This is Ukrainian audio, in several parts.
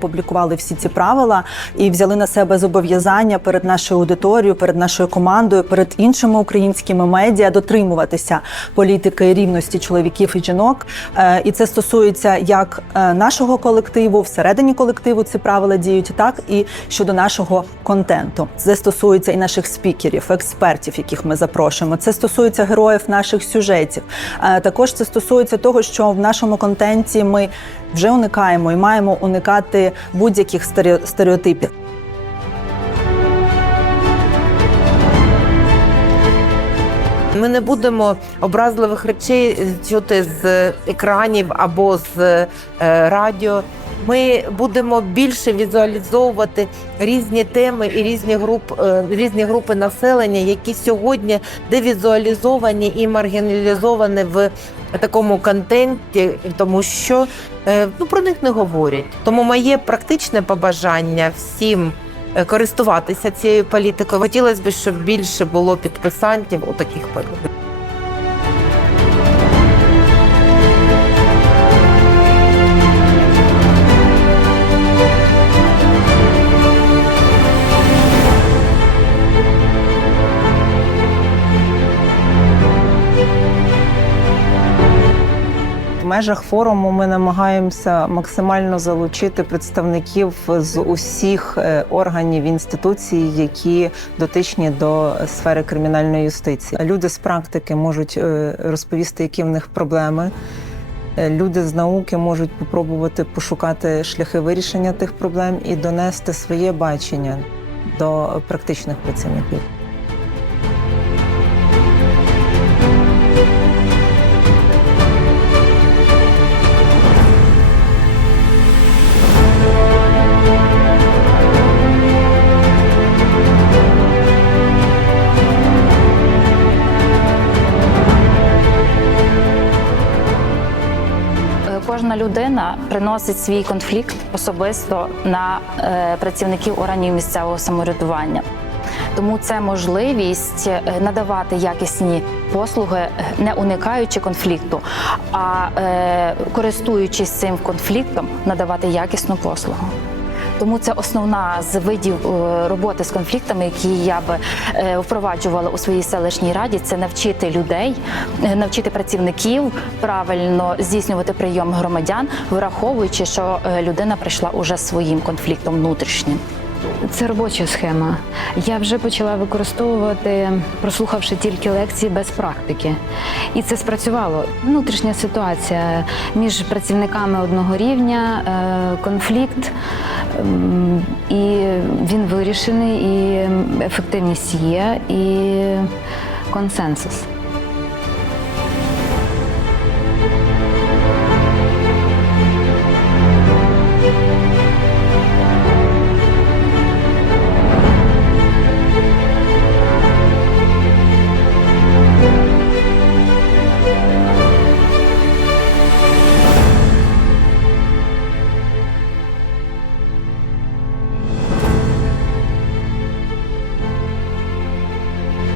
опублікували всі ці правила і взяли на себе зобов'язання перед нашою аудиторією, перед нашою командою, перед іншими українськими медіа дотримуватися політики рівності чоловіків і жінок. Е, І це стосується як е, нашого колективу, всередині колективу ці правила діють, так і щодо нашого контенту. Це стосується і наших спікерів, експертів, яких ми запрошуємо. Це стосується героїв наших сюжетів. Е, Також це стосується того, що в нашому контенті ми вже уникаємо і маємо уникати будь-яких стереотипів. Ми не будемо образливих речей чути з екранів або з е, радіо. Ми будемо більше візуалізовувати різні теми і різні груп, е, різні групи населення, які сьогодні девізуалізовані і маргіналізовані в такому контенті, тому що е, ну, про них не говорять. Тому моє практичне побажання всім е, користуватися цією політикою. Хотілося б, щоб більше було підписантів у таких політик. Межах форуму ми намагаємося максимально залучити представників з усіх е, органів інституцій, які дотичні до сфери кримінальної юстиції. Люди з практики можуть е, розповісти, які в них проблеми. Е, Люди з науки можуть попробувати пошукати шляхи вирішення тих проблем і донести своє бачення до практичних працівників. Кожна людина приносить свій конфлікт особисто на е, працівників органів місцевого самоврядування. Тому це можливість е, надавати якісні послуги, не уникаючи конфлікту, а е, користуючись цим конфліктом, надавати якісну послугу. Тому це основна з видів е, роботи з конфліктами, які я би е, впроваджувала у своїй селищній раді. Це навчити людей, е, навчити працівників правильно здійснювати прийом громадян, враховуючи, що людина прийшла уже своїм конфліктом внутрішнім. Це робоча схема. Я вже почала використовувати, прослухавши тільки лекції без практики. І це спрацювало. Внутрішня ситуація між працівниками одного рівня, е, конфлікт, ем, і він вирішений, і ефективність є, і консенсус.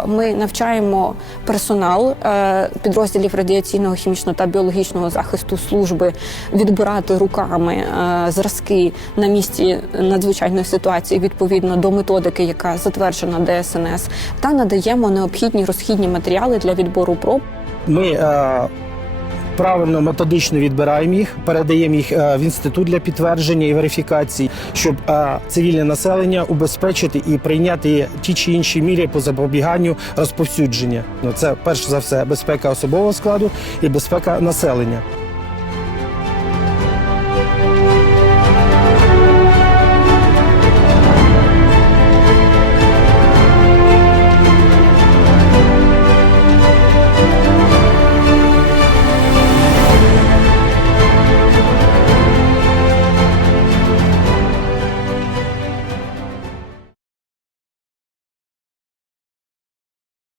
Ми навчаємо персонал е, підрозділів радіаційного, хімічного та біологічного захисту служби відбирати руками е, зразки на місці надзвичайної ситуації відповідно до методики, яка затверджена ДСНС, та надаємо необхідні розхідні матеріали для відбору проб. Ми е, правильно методично відбираємо їх, передаємо їх е, в інститут для підтвердження і верифікації, щоб е, цивільне населення убезпечити і прийняти ті чи інші міри по запобіганню розповсюдження. Ну це перш за все безпека особового складу і безпека населення.